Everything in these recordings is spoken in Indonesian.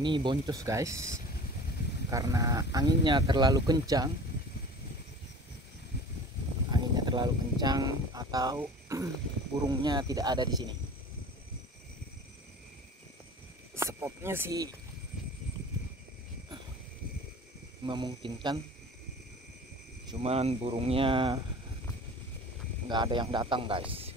Ini boncos guys, karena anginnya terlalu kencang. Atau burungnya tidak ada di sini. Spotnya sih memungkinkan, cuman burungnya nggak ada yang datang guys.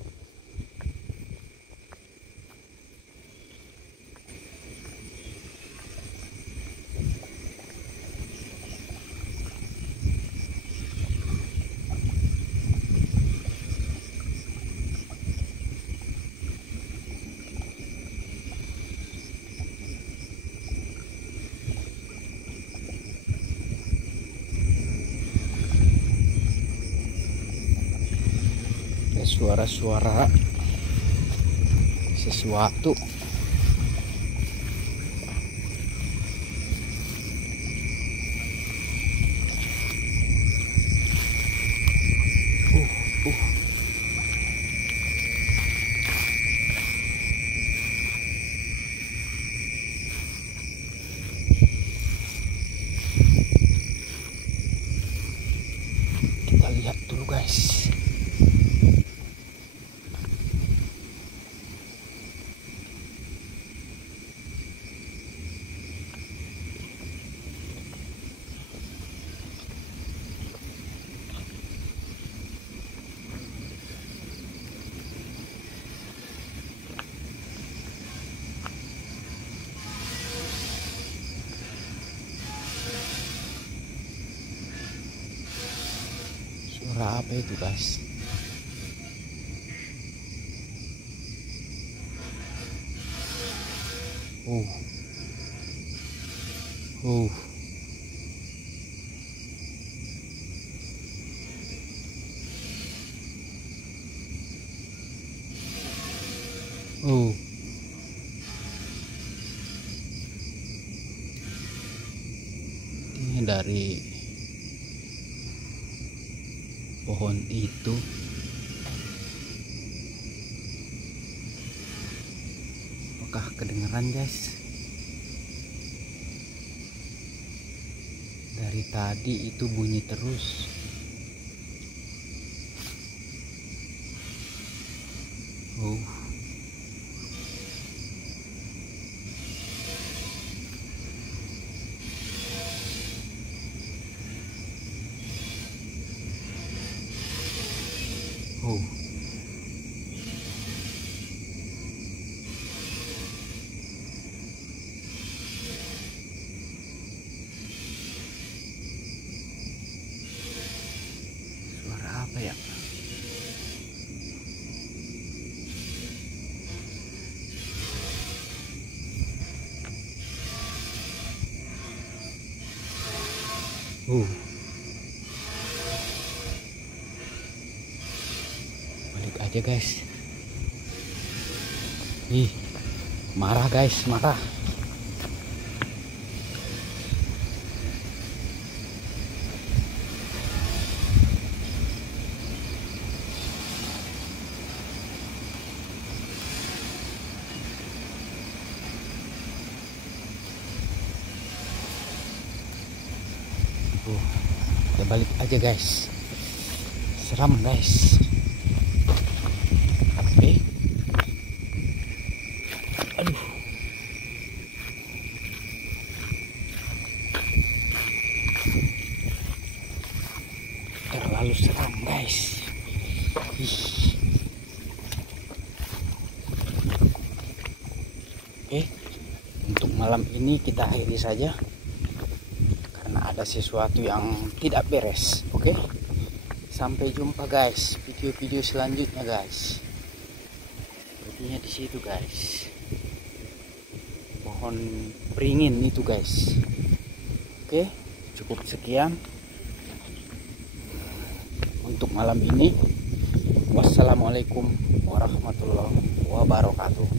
Suara-suara sesuatu. Kita lihat dulu guys. Suara apa itu guys? Oh. Ini dari pohon itu. Apakah kedengeran guys? Dari tadi itu bunyi terus. Suara apa ya? Balik aja guys. Ih, marah guys, marah. Kita balik aja guys. Seram guys. Oke. Aduh. Terlalu seram guys. Oke. Untuk malam ini kita akhiri saja. Ada sesuatu yang tidak beres. Oke, sampai jumpa guys, video-video selanjutnya guys. Sepertinya di situ guys, pohon beringin itu guys. Oke, cukup sekian untuk malam ini. Wassalamualaikum warahmatullahi wabarakatuh.